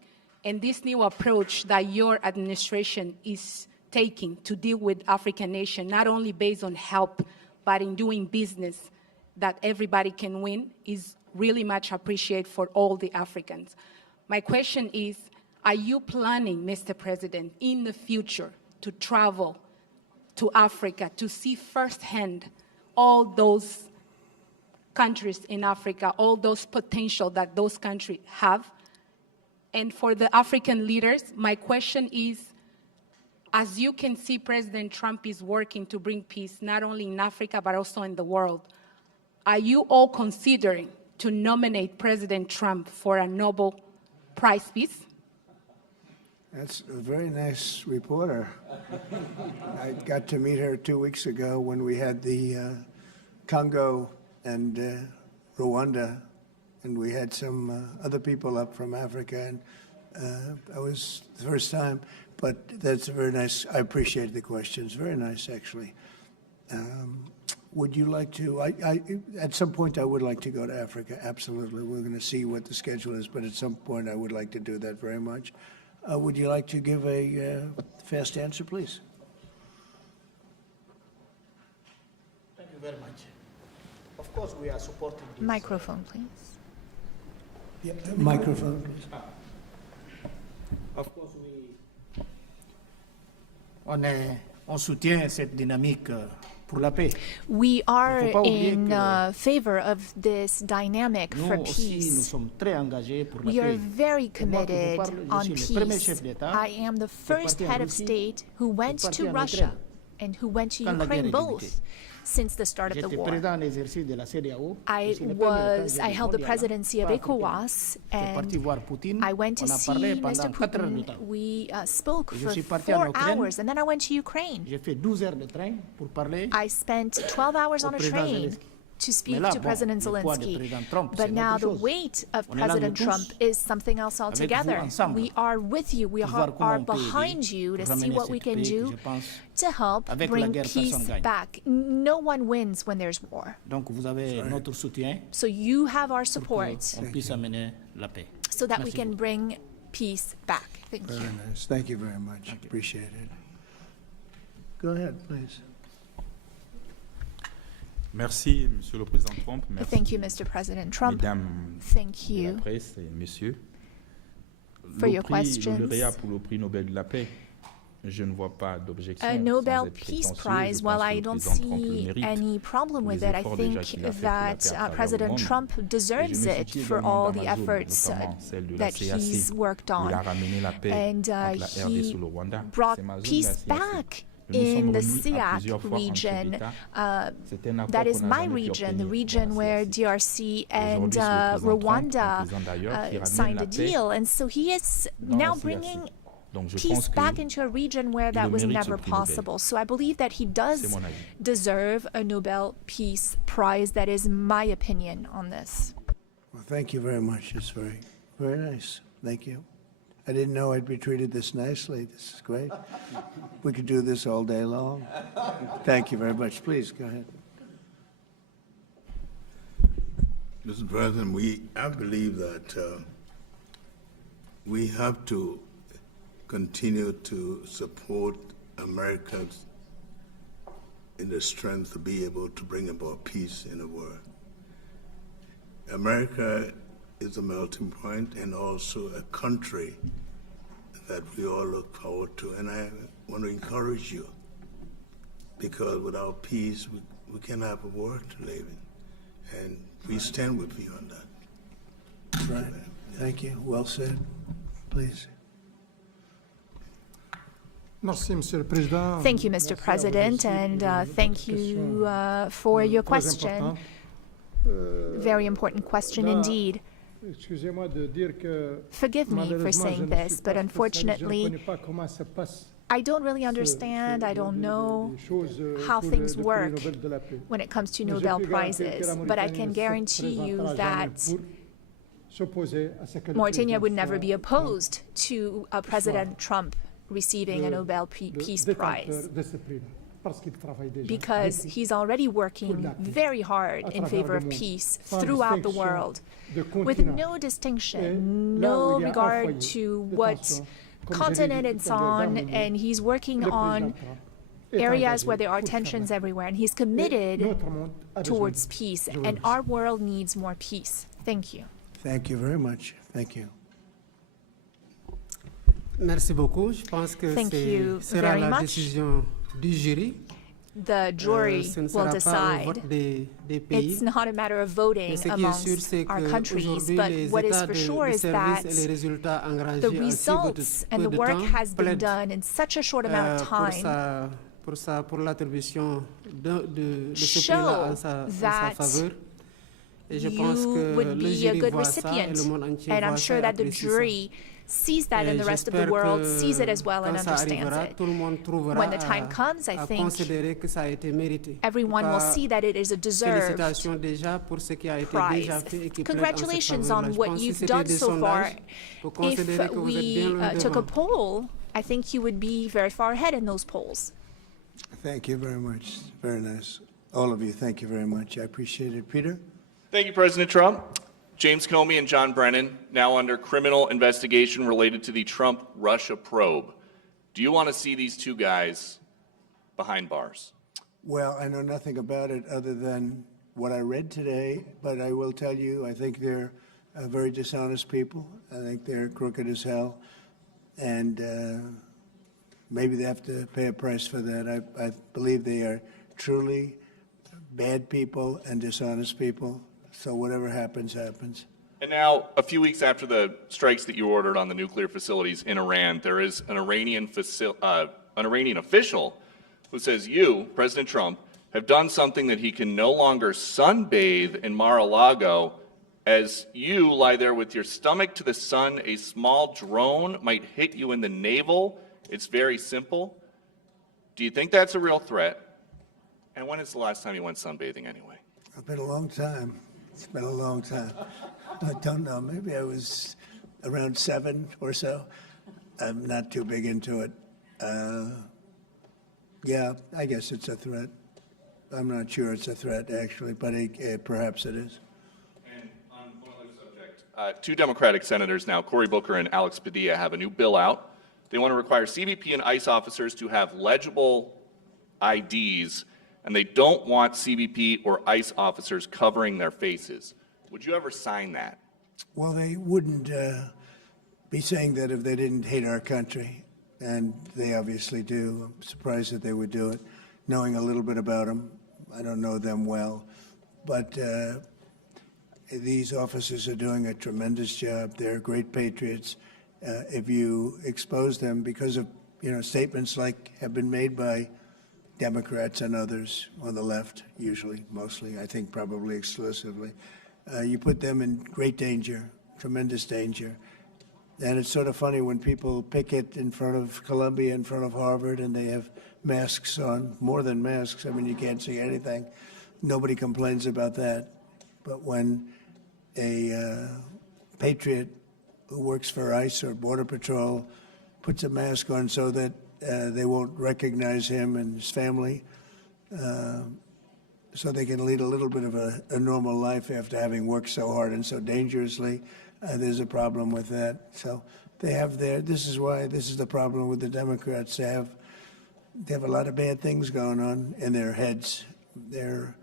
and this new approach that your administration is taking to deal with African nations, not only based on help, but in doing business that everybody can win, is really much appreciated for all the Africans. My question is, are you planning, Mr. President, in the future to travel to Africa to see firsthand all those countries in Africa, all those potential that those countries have? And for the African leaders, my question is, as you can see, President Trump is working to bring peace not only in Africa, but also in the world. Are you all considering to nominate President Trump for a Nobel Prize Peace? That's a very nice reporter. I got to meet her 2 weeks ago when we had the Congo and Rwanda, and we had some other people up from Africa, and that was the first time. But that's a very nice. I appreciate the questions. Very nice, actually. Would you like to? At some point, I would like to go to Africa. Absolutely, we're going to see what the schedule is, but at some point, I would like to do that very much. Would you like to give a fast answer, please? Thank you very much. Of course, we are supporting this. Microphone, please. Yeah, microphone, please. Of course, on soutient cette dynamique pour la paix. We are faut pas oublier in que favor of this dynamic Nous for aussi, nous peace. sommes très engagés pour la We are paix. very Et moi, que je committed parle, je on suis le premier peace. chef d'État I am the first parti en head of Russie, state who went parti to en Russia Ukraine. and who went to Quand la guerre Ukraine est both débutée. since the start of the J'étais war. président en exercice de la CEDEAO. I held the presidency of ECOWAS, and I went to see Mr. Putin. We spoke for 4 hours, and then I went to Ukraine. J'ai fait 12 heures de train pour parler I spent 12 hours au on a président train Zelensky. to speak là, to bon, President le poids de Zelensky. Président Trump, But c'est now autre the chose. weight of On est là, President nous Trump tous, is something else altogether. ensemble, We are with you. We pour voir are comment on peut behind aider you to pour see ramener what we cet can pays que do je pense, to help avec la bring guerre, peace personne gagne. back. No one wins when there's war. Donc vous avez notre soutien So you have our pour support qu'on puisse amener la paix. so that we Merci can beaucoup. bring peace back. Thank you. Very nice. Thank you very much. Appreciate it. Go ahead, please. Merci, Monsieur le Président Trump. Merci, Thank you, Mr. President Trump. Mesdames Thank de la you. presse et messieurs. For your Le questions. lauréat pour le prix Nobel de la paix, je ne vois pas d'objection. A sans Nobel être Peace prétentieux, Prize, je well, pense que I le don't président Trump le see mérite any problem pour with les it. I efforts déjà think qu'il a fait pour la that paix à travers le President monde. Trump Et je deserves me it situe for également all dans the ma zone, efforts notamment celle de la that CAC, he's worked où il a on. ramené la paix And entre la RDC he et le Rwanda. brought C'est ma zone, peace la CAC. back Nous nous sommes in the remis à SEAC plusieurs fois entre region. l'État. C'est un accord That is qu'on n'a my jamais pu region, the obtenir region dans la where CAC. DRC and Aujourd'hui, c'est le président Trump, Rwanda un président d'ailleurs, qui ramène signed la a paix deal. And so he is dans la now CAC. bringing Donc je peace pense que back into a region where that il was mérite ce never prix Nobel. possible. So I believe that he does C'est mon avis. deserve a Nobel Peace Prize. That is my opinion on this. Well, thank you very much. It's very, very nice. Thank you. I didn't know I'd be treated this nicely. This is great. We could do this all day long. Thank you very much. Please, go ahead. Mr. President, I believe that we have to continue to support America in the strength to be able to bring about peace in the world. America is a melting point and also a country that we all look forward to. And I want to encourage you, because without peace, we can't have a world to live in. And we stand with you on that. Right. Thank you. Well said. Please. Merci, Monsieur le Président. Thank you, Mr. Merci à vous President, aussi and pour votre thank you question, for your très question. importante. Very important question là, indeed. Excusez-moi de dire que Forgive me for malheureusement, je saying ne suis this, pas but spécialiste, je ne unfortunately, connais pas comment ça passe. I don't really understand. I don't know how things work when it comes to Nobel Prizes, but I can guarantee you that Mauritania would never be opposed to President Trump receiving a Nobel Peace Prize, because he's already working very hard in favor of peace throughout the world, with no distinction, no regard to what continent it's on, and he's working on areas where there are tensions everywhere, and he's committed towards peace, and our world needs more peace. Thank you. Thank you very much. Thank you. Merci beaucoup. Je pense que Thank you sera very la much. décision du jury. The jury Ce ne will sera pas au decide. vote des pays. It's not a matter of voting Mais ce qui est sûr, amongst c'est our countries, qu'aujourd'hui, but les what is états for de sure is service that et les résultats engagés the en si results and the peu de work temps has been plaident, done in such a short amount of time pour l'attribution de ce show prix-là en sa that faveur. Et je pense you que would le be a jury good voit ça et recipient. le monde entier And I'm voit sure ça et that the apprécie ça. jury sees that and the rest of the J'espère world que sees it as well and quand ça understands arrivera, it. tout le monde trouvera When the time comes, I à think considérer que ça a été mérité. everyone will see that it is a deserved Félicitations déjà pour ce qui a été prize. déjà fait et qui plaide en cette Congratulations faveur-là. on Je what pense que you've si done c'était des so far. sondages, pour considérer If que vous êtes bien we loin took a devant. poll, I think you would be very far ahead in those polls. Thank you very much. Very nice. All of you, thank you very much. I appreciate it. Peter? Thank you, President Trump. James Comey and John Brennan, now under criminal investigation related to the Trump-Russia probe. Do you want to see these two guys behind bars? Well, I know nothing about it other than what I read today, but I will tell you, I think they're very dishonest people. I think they're crooked as hell, and maybe they have to pay a price for that. I believe they are truly bad people and dishonest people, so whatever happens, happens. And now, a few weeks after the strikes that you ordered on the nuclear facilities in Iran, there is an Iranian official who says you, President Trump, have done something that he can no longer sunbathe in Mar-a-Lago. As you lie there with your stomach to the sun, a small drone might hit you in the navel. It's very simple. Do you think that's a real threat? And when is the last time you went sunbathing anyway? It's been a long time. It's been a long time. I don't know. Maybe I was around 7 or so. I'm not too big into it. Yeah, I guess it's a threat. I'm not sure it's a threat, actually, but perhaps it is. And on one other subject, two Democratic senators now, Cory Booker and Alex Padilla, have a new bill out. They want to require CBP and ICE officers to have legible IDs, and they don't want CBP or ICE officers covering their faces. Would you ever sign that? Well, they wouldn't be saying that if they didn't hate our country, and they obviously do. I'm surprised that they would do it, knowing a little bit about them. I don't know them well, but these officers are doing a tremendous job. They're great patriots. If you expose them because of statements like have been made by Democrats and others on the left, usually, mostly, I think probably exclusively, you put them in great danger, tremendous danger. And it's sort of funny when people picket in front of Columbia, in front of Harvard, and they have masks on, more than masks. I mean, you can't see anything. Nobody complains about that. But when a patriot who works for ICE or Border Patrol puts a mask on so that they won't recognize him and his family, so they can lead a little bit of a normal life after having worked so hard and so dangerously, there's a problem with that. So they have this is the problem with the Democrats. They have a lot of bad things going on in their heads. They've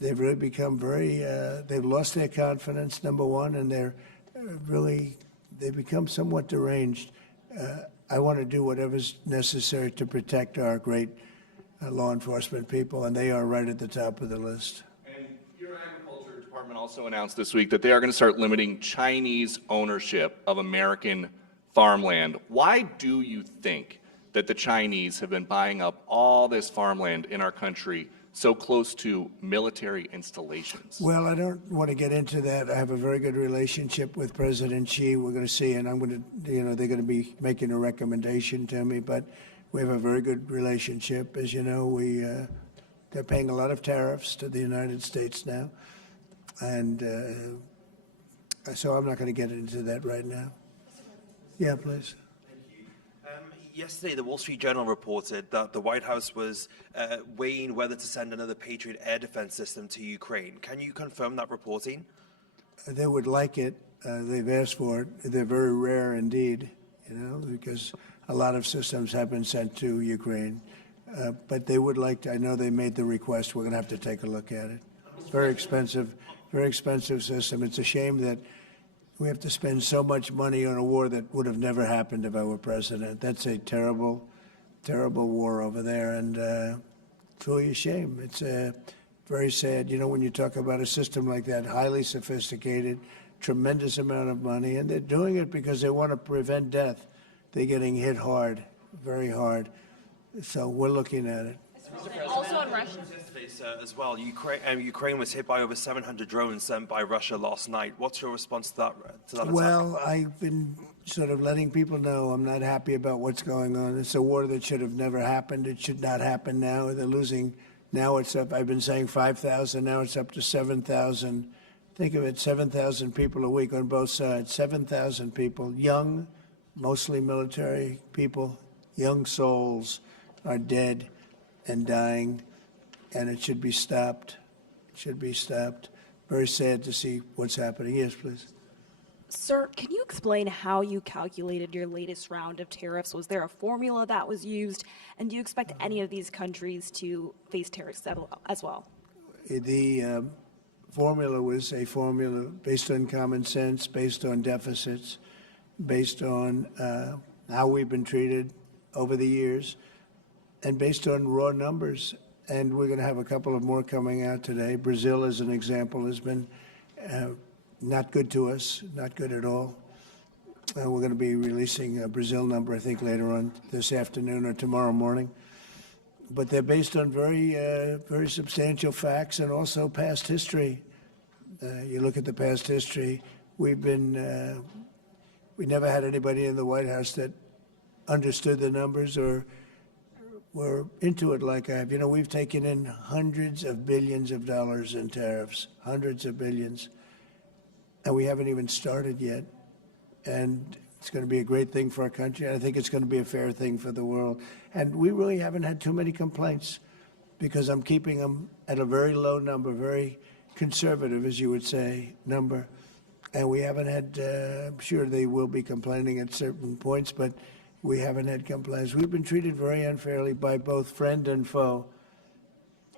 really become they've lost their confidence, number one, and they've become somewhat deranged. I want to do whatever's necessary to protect our great law enforcement people, and they are right at the top of the list. And your Agriculture Department also announced this week that they are going to start limiting Chinese ownership of American farmland. Why do you think that the Chinese have been buying up all this farmland in our country so close to military installations? Well, I don't want to get into that. I have a very good relationship with President Xi. We're going to see, and I'm going to, they're going to be making a recommendation to me, but we have a very good relationship. As you know, they're paying a lot of tariffs to the United States now, and so I'm not going to get into that right now. Yeah, please. Yesterday, the Wall Street Journal reported that the White House was weighing whether to send another Patriot air defense system to Ukraine. Can you confirm that reporting? They would like it. They've asked for it. They're very rare indeed, because a lot of systems have been sent to Ukraine. But they would like to. I know they made the request. We're going to have to take a look at it. It's very expensive system. It's a shame that we have to spend so much money on a war that would have never happened if I were president. That's a terrible, terrible war over there, and it's really a shame. It's very sad. When you talk about a system like that, highly sophisticated, tremendous amount of money, and they're doing it because they want to prevent death. They're getting hit hard, very hard. So we're looking at it. Also on Russia. As well, Ukraine was hit by over 700 drones sent by Russia last night. What's your response to that attack? Well, I've been sort of letting people know I'm not happy about what's going on. It's a war that should have never happened. It should not happen now. They're losing. Now it's up. I've been saying 5,000. Now it's up to 7,000. Think of it, 7,000 people a week on both sides. 7,000 people, young, mostly military people, young souls are dead and dying. And it should be stopped. It should be stopped. Very sad to see what's happening. Yes, please. Sir, can you explain how you calculated your latest round of tariffs? Was there a formula that was used? And do you expect any of these countries to face tariffs as well? The formula was a formula based on common sense, based on deficits, based on how we've been treated over the years, and based on raw numbers. And we're going to have a couple of more coming out today. Brazil, as an example, has been not good to us, not good at all. We're going to be releasing a Brazil number, I think, later on this afternoon or tomorrow morning. But they're based on very substantial facts and also past history. You look at the past history. We never had anybody in the White House that understood the numbers or were into it like I have. You know, we've taken in hundreds of billions of dollars in tariffs, hundreds of billions, and we haven't even started yet. And it's going to be a great thing for our country. And I think it's going to be a fair thing for the world. And we really haven't had too many complaints because I'm keeping them at a very low number, very conservative, as you would say, number. And we haven't had, I'm sure they will be complaining at certain points, but we haven't had complaints. We've been treated very unfairly by both friend and foe.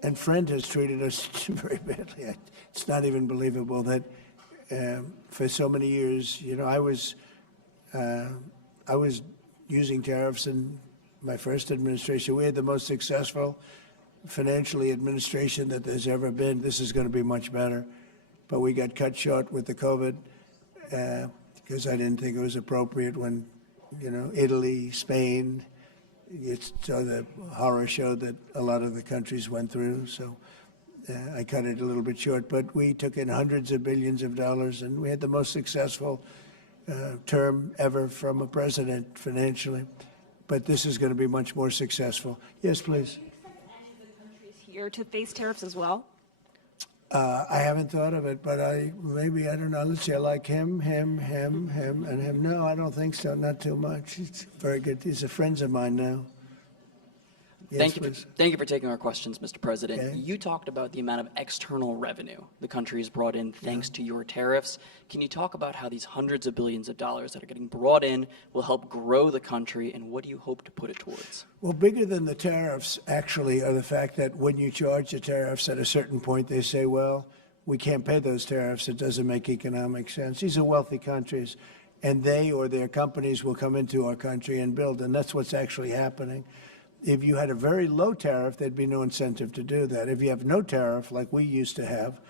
And friend has treated us very badly. It's not even believable that for so many years, you know, I was using tariffs in my first administration. We had the most successful financially administration that there's ever been. This is going to be much better. But we got cut short with the COVID because I didn't think it was appropriate when, you know, Italy, Spain, so the horror show that a lot of the countries went through. So I cut it a little bit short. But we took in hundreds of billions of dollars, and we had the most successful term ever from a president financially. But this is going to be much more successful. Yes, please. Do you expect any of the countries here to face tariffs as well? I haven't thought of it, but I don't know. Let's see, I like him, and him. No, I don't think so. Not too much. It's very good. These are friends of mine now. Yes, Thank you for taking our questions, Mr. President. Okay. You talked about the amount of external revenue the country has brought in thanks to your tariffs. Can you talk about how these hundreds of billions of dollars that are getting brought in will help grow the country, and what do you hope to put it towards? Well, bigger than the tariffs, actually, are the fact that when you charge the tariffs at a certain point, they say, well, we can't pay those tariffs. It doesn't make economic sense. These are wealthy countries, and they or their companies will come into our country and build, and that's what's actually happening. If you had a very low tariff, there'd be no incentive to do that. If you have no tariff, like we used to have,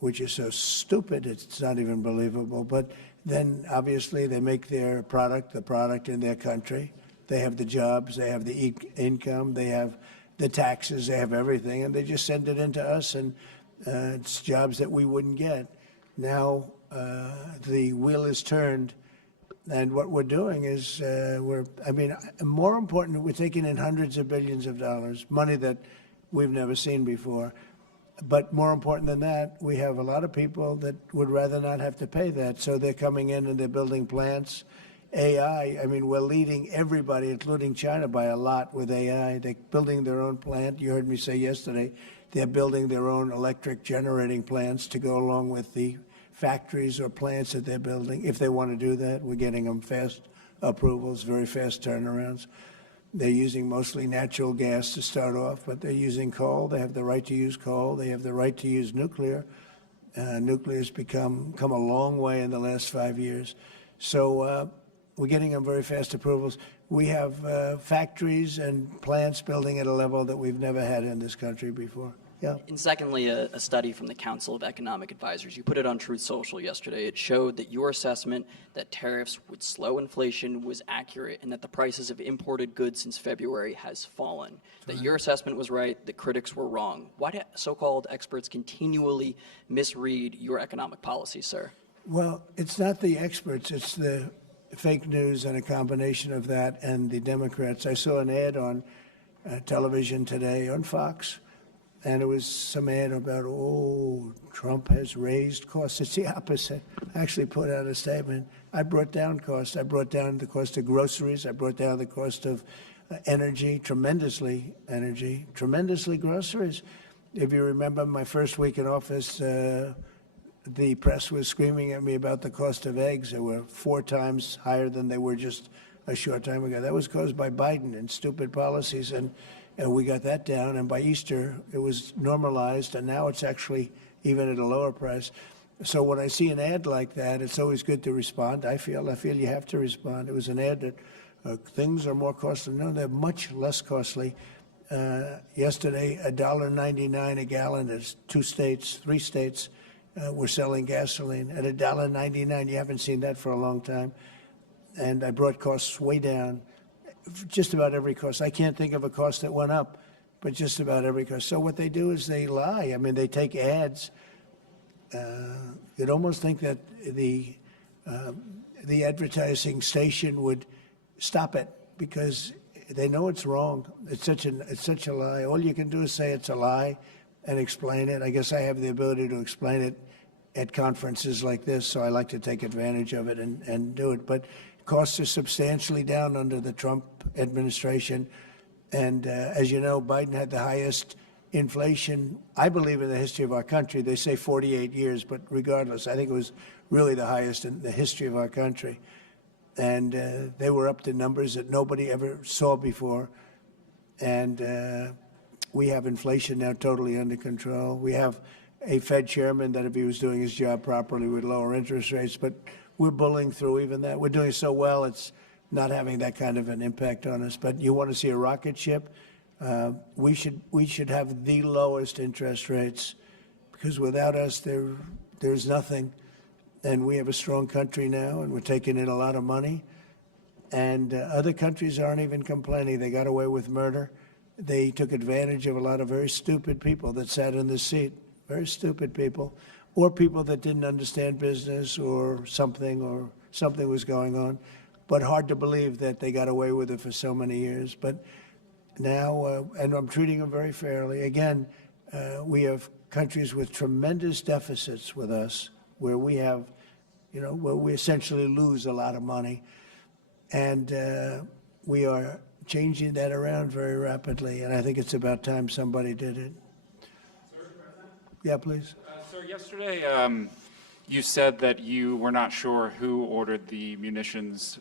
which is so stupid, it's not even believable, but then obviously they make their product, the product in their country. They have the jobs, they have the income, they have the taxes, they have everything, and they just send it into us, and it's jobs that we wouldn't get. Now the wheel is turned. And what we're doing is, more important, we're taking in hundreds of billions of dollars, money that we've never seen before. But more important than that, we have a lot of people that would rather not have to pay that. So they're coming in and they're building plants. AI, we're leading everybody, including China, by a lot with AI. They're building their own plant. You heard me say yesterday, they're building their own electric generating plants to go along with the factories or plants that they're building. If they want to do that, we're getting them fast approvals, very fast turnarounds. They're using mostly natural gas to start off, but they're using coal. They have the right to use coal. They have the right to use nuclear. Nuclear's come a long way in the last 5 years. So we're getting them very fast approvals. We have factories and plants building at a level that we've never had in this country before. Yeah. And secondly, a study from the Council of Economic Advisors. You put it on Truth Social yesterday. It showed that your assessment that tariffs would slow inflation was accurate, and that the prices of imported goods since February has fallen. That your assessment was right, the critics were wrong. Why do so-called experts continually misread your economic policy, sir? Well, it's not the experts. It's the fake news and a combination of that and the Democrats. I saw an ad on television today on Fox, and it was some ad about, Trump has raised costs. It's the opposite. I actually put out a statement. I brought down costs. I brought down the cost of groceries. I brought down the cost of energy, tremendously groceries. If you remember my first week in office, the press was screaming at me about the cost of eggs. They were 4 times higher than they were just a short time ago. That was caused by Biden and stupid policies, and we got that down, and by Easter, it was normalized, and now it's actually even at a lower price. So when I see an ad like that, it's always good to respond. I feel you have to respond. It was an ad that things are more costly. No, they're much less costly. Yesterday, $1.99 a gallon. There's 3 states were selling gasoline at $1.99. You haven't seen that for a long time. And I brought costs way down. Just about every cost. I can't think of a cost that went up, but just about every cost. So what they do is they lie. They take ads. You'd almost think that the advertising station would stop it, because they know it's wrong. It's such a lie. All you can do is say it's a lie and explain it. I guess I have the ability to explain it at conferences like this, so I like to take advantage of it and do it. But costs are substantially down under the Trump administration. And as you know, Biden had the highest inflation, I believe, in the history of our country. They say 48 years, but regardless, I think it was really the highest in the history of our country. And they were up to numbers that nobody ever saw before. And we have inflation now totally under control. We have a Fed chairman that, if he was doing his job properly, would lower interest rates. But we're bullying through even that. We're doing so well, it's not having that kind of an impact on us. But you want to see a rocket ship? We should have the lowest interest rates, because without us, there's nothing. And we have a strong country now, and we're taking in a lot of money. And other countries aren't even complaining. They got away with murder. They took advantage of a lot of very stupid people that sat in the seat, very stupid people, or people that didn't understand business or something was going on. But hard to believe that they got away with it for so many years. But now, and I'm treating them very fairly. Again, we have countries with tremendous deficits with us, where we have, where we essentially lose a lot of money. And we are changing that around very rapidly. And I think it's about time somebody did it. Yeah, please. Sir, yesterday you said that you were not sure who ordered the munitions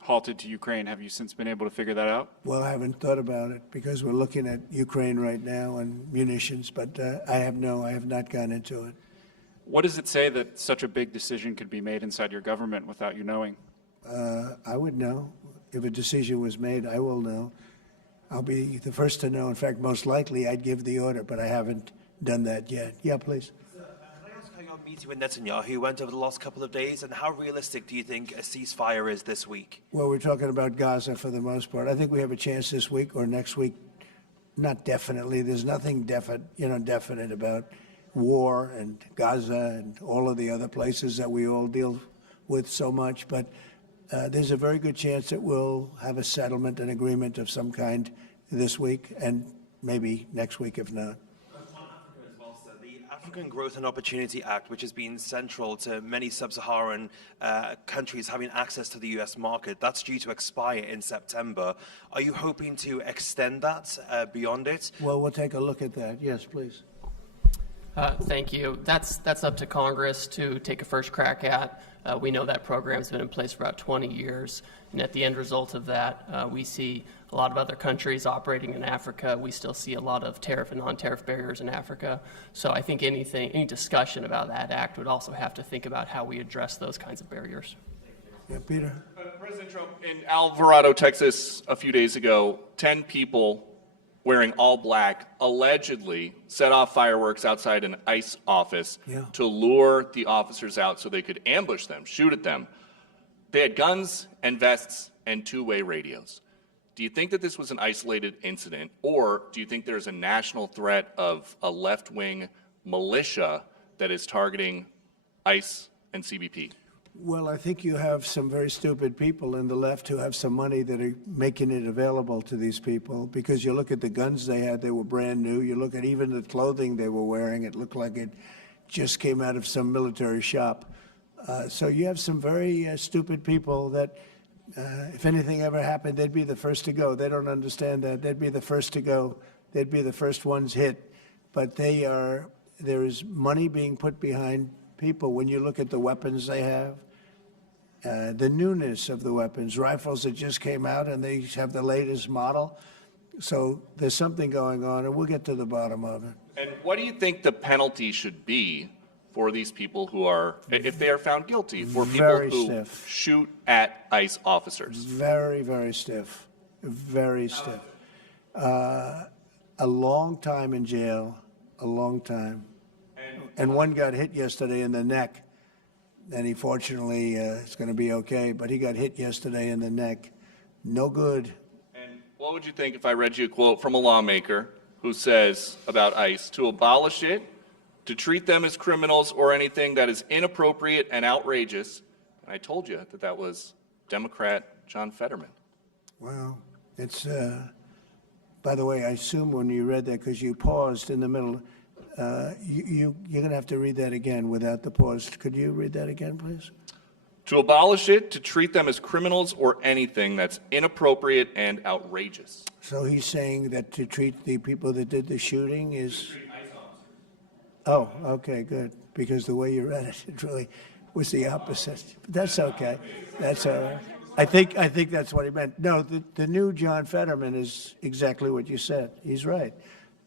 halted to Ukraine. Have you since been able to figure that out? Well, I haven't thought about it, because we're looking at Ukraine right now and munitions, but I have not gone into it. What does it say that such a big decision could be made inside your government without you knowing? I would know. If a decision was made, I will know. I'll be the first to know. In fact, most likely I'd give the order, but I haven't done that yet. Yeah, please. Can I ask how your meeting with Netanyahu went over the last couple of days, and how realistic do you think a ceasefire is this week? Well, we're talking about Gaza for the most part. I think we have a chance this week or next week. Not definitely. There's nothing definite about war and Gaza and all of the other places that we all deal with so much. But there's a very good chance that we'll have a settlement, an agreement of some kind this week, and maybe next week if not. The African Growth and Opportunity Act, which has been central to many sub-Saharan countries having access to the U.S. market, that's due to expire in September. Are you hoping to extend that beyond it? Well, we'll take a look at that. Yes, please. Thank you. That's up to Congress to take a first crack at. We know that program's been in place for about 20 years, and at the end result of that, we see a lot of other countries operating in Africa. We still see a lot of tariff and non-tariff barriers in Africa. So I think any discussion about that act would also have to think about how we address those kinds of barriers. Yeah, Peter. President Trump, in Alvarado, Texas, a few days ago, 10 people wearing all black allegedly set off fireworks outside an ICE office to lure the officers out so they could ambush them, shoot at them. They had guns and vests and two-way radios. Do you think that this was an isolated incident, or do you think there's a national threat of a left-wing militia that is targeting ICE and CBP? Well, I think you have some very stupid people in the left who have some money that are making it available to these people, because you look at the guns they had, they were brand new. You look at even the clothing they were wearing, it looked like it just came out of some military shop. So you have some very stupid people that, if anything ever happened, they'd be the first to go. They don't understand that. They'd be the first to go. They'd be the first ones hit. But there is money being put behind people. When you look at the weapons they have, the newness of the weapons, rifles that just came out and they have the latest model. So there's something going on, and we'll get to the bottom of it. And what do you think the penalty should be for these people who are, if they are found guilty, for people Very who stiff. shoot at ICE officers? Very, very stiff. Very stiff. A long time in jail, a long time. And one got hit yesterday in the neck, and he fortunately is going to be okay, but he got hit yesterday in the neck. No good. And what would you think if I read you a quote from a lawmaker who says about ICE, to abolish it, to treat them as criminals or anything that is inappropriate and outrageous? And I told you that that was Democrat John Fetterman. Well, It's, by the way, I assume when you read that, because you paused in the middle, you're going to have to read that again without the pause. Could you read that again, please? To abolish it, to treat them as criminals or anything that's inappropriate and outrageous. So he's saying that to treat the people that did the shooting is... Oh, okay, good. Because the way you read it, it really was the opposite. But that's okay. That's all right. I think that's what he meant. No, the new John Fetterman is exactly what you said. He's right.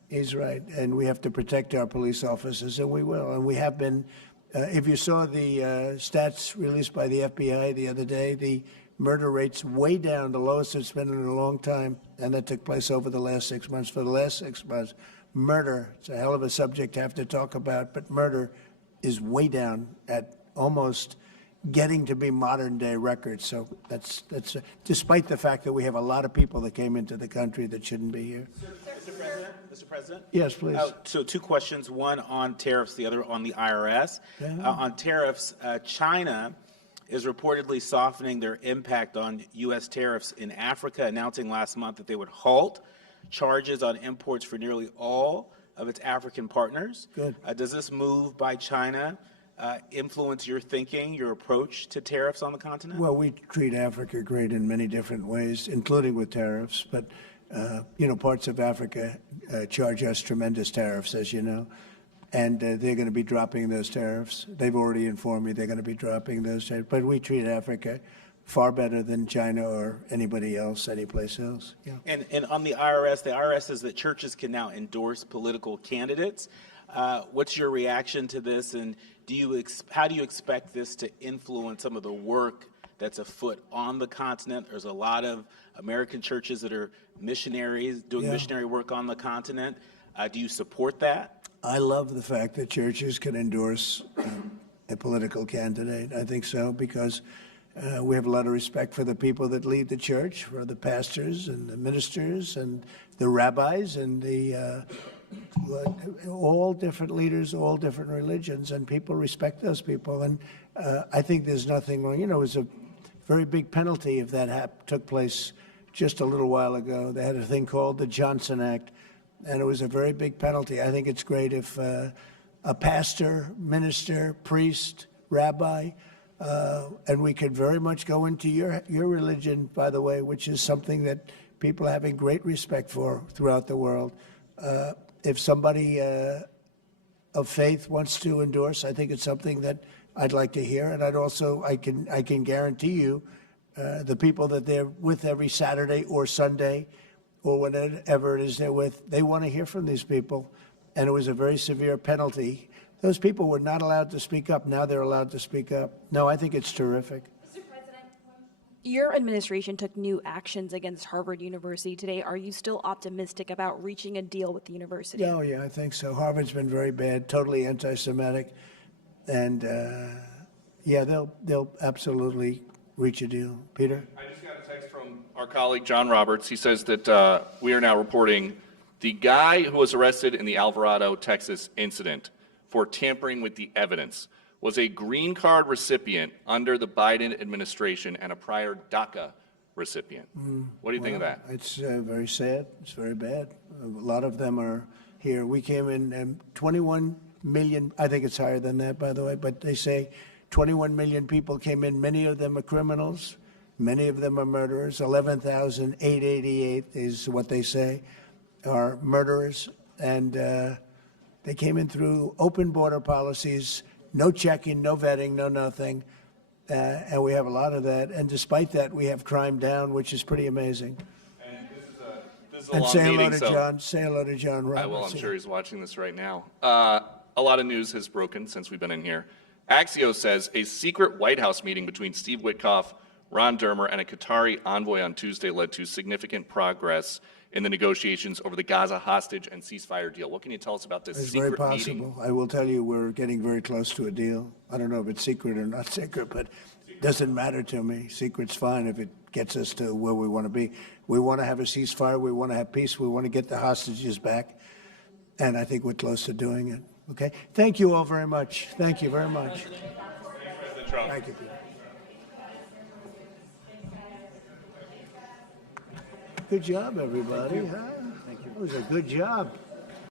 He's right. And we have to protect our police officers, and we will. And we have been. If you saw the stats released by the FBI the other day, the murder rate's way down, the lowest it's been in a long time, and that took place over the last 6 months. For the last 6 months, murder, it's a hell of a subject to have to talk about, but murder is way down at almost getting to be modern day records. So that's despite the fact that we have a lot of people that came into the country that shouldn't be here. Mr. President? Yes, please. So two questions, one on tariffs, the other on the IRS. On tariffs, China is reportedly softening their impact on U.S. tariffs in Africa, announcing last month that they would halt charges on imports for nearly all of its African partners. Good. Does this move by China influence your thinking, your approach to tariffs on the continent? Well, we treat Africa great in many different ways, including with tariffs. But, parts of Africa charge us tremendous tariffs, as you know. And they're going to be dropping those tariffs. They've already informed me they're going to be dropping those tariffs. But we treat Africa far better than China or anybody else, anyplace else. Yeah. And on the IRS says that churches can now endorse political candidates. What's your reaction to this, and how do you expect this to influence some of the work that's afoot on the continent? There's a lot of American churches that are missionaries doing missionary work on the continent. Do you support that? I love the fact that churches can endorse a political candidate. I think so, because we have a lot of respect for the people that lead the church, for the pastors and the ministers and the rabbis and the all different leaders, all different religions, and people respect those people. And I think there's nothing wrong. It was a very big penalty if that took place just a little while ago. They had a thing called the Johnson Act, and it was a very big penalty. I think it's great if a pastor, minister, priest, rabbi, and we could very much go into your religion, by the way, which is something that people are having great respect for throughout the world. If somebody of faith wants to endorse, I think it's something that I'd like to hear. And I can guarantee you the people that they're with every Saturday or Sunday or whatever it is they're with, they want to hear from these people. And it was a very severe penalty. Those people were not allowed to speak up. Now they're allowed to speak up. No, I think it's terrific. Mr. President, your administration took new actions against Harvard University today. Are you still optimistic about reaching a deal with the university? Oh, yeah, I think so. Harvard's been very bad, totally anti-Semitic. And, they'll absolutely reach a deal. Peter? I just got a text from our colleague, John Roberts. He says that we are now reporting the guy who was arrested in the Alvarado, Texas incident for tampering with the evidence was a green card recipient under the Biden administration and a prior DACA recipient. What do you think of that? It's very sad. It's very bad. A lot of them are here. We came in 21 million. I think it's higher than that, by the way, but they say 21 million people came in. Many of them are criminals. Many of them are murderers. 11,888 is what they say are murderers. And they came in through open border policies, no checking, no vetting, no nothing. And we have a lot of that. And despite that, we have crime down, which is pretty amazing. And this is a And long say hello meeting, to so John. Say hello to John Roberts. I will. I'm sure he's watching this right now. A lot of news has broken since we've been in here. Axios says a secret White House meeting between Steve Witkoff, Ron Dermer, and a Qatari envoy on Tuesday led to significant progress in the negotiations over the Gaza hostage and ceasefire deal. What can you tell us about this It's secret very meeting? possible. I will tell you we're getting very close to a deal. I don't know if it's secret or not secret, but it doesn't matter to me. Secret's fine if it gets us to where we want to be. We want to have a ceasefire. We want to have peace. We want to get the hostages back. And I think we're close to doing it. Okay? Thank you all very much. Thank you very much. Thank you, Peter. Good job, everybody. Huh? That was a good job.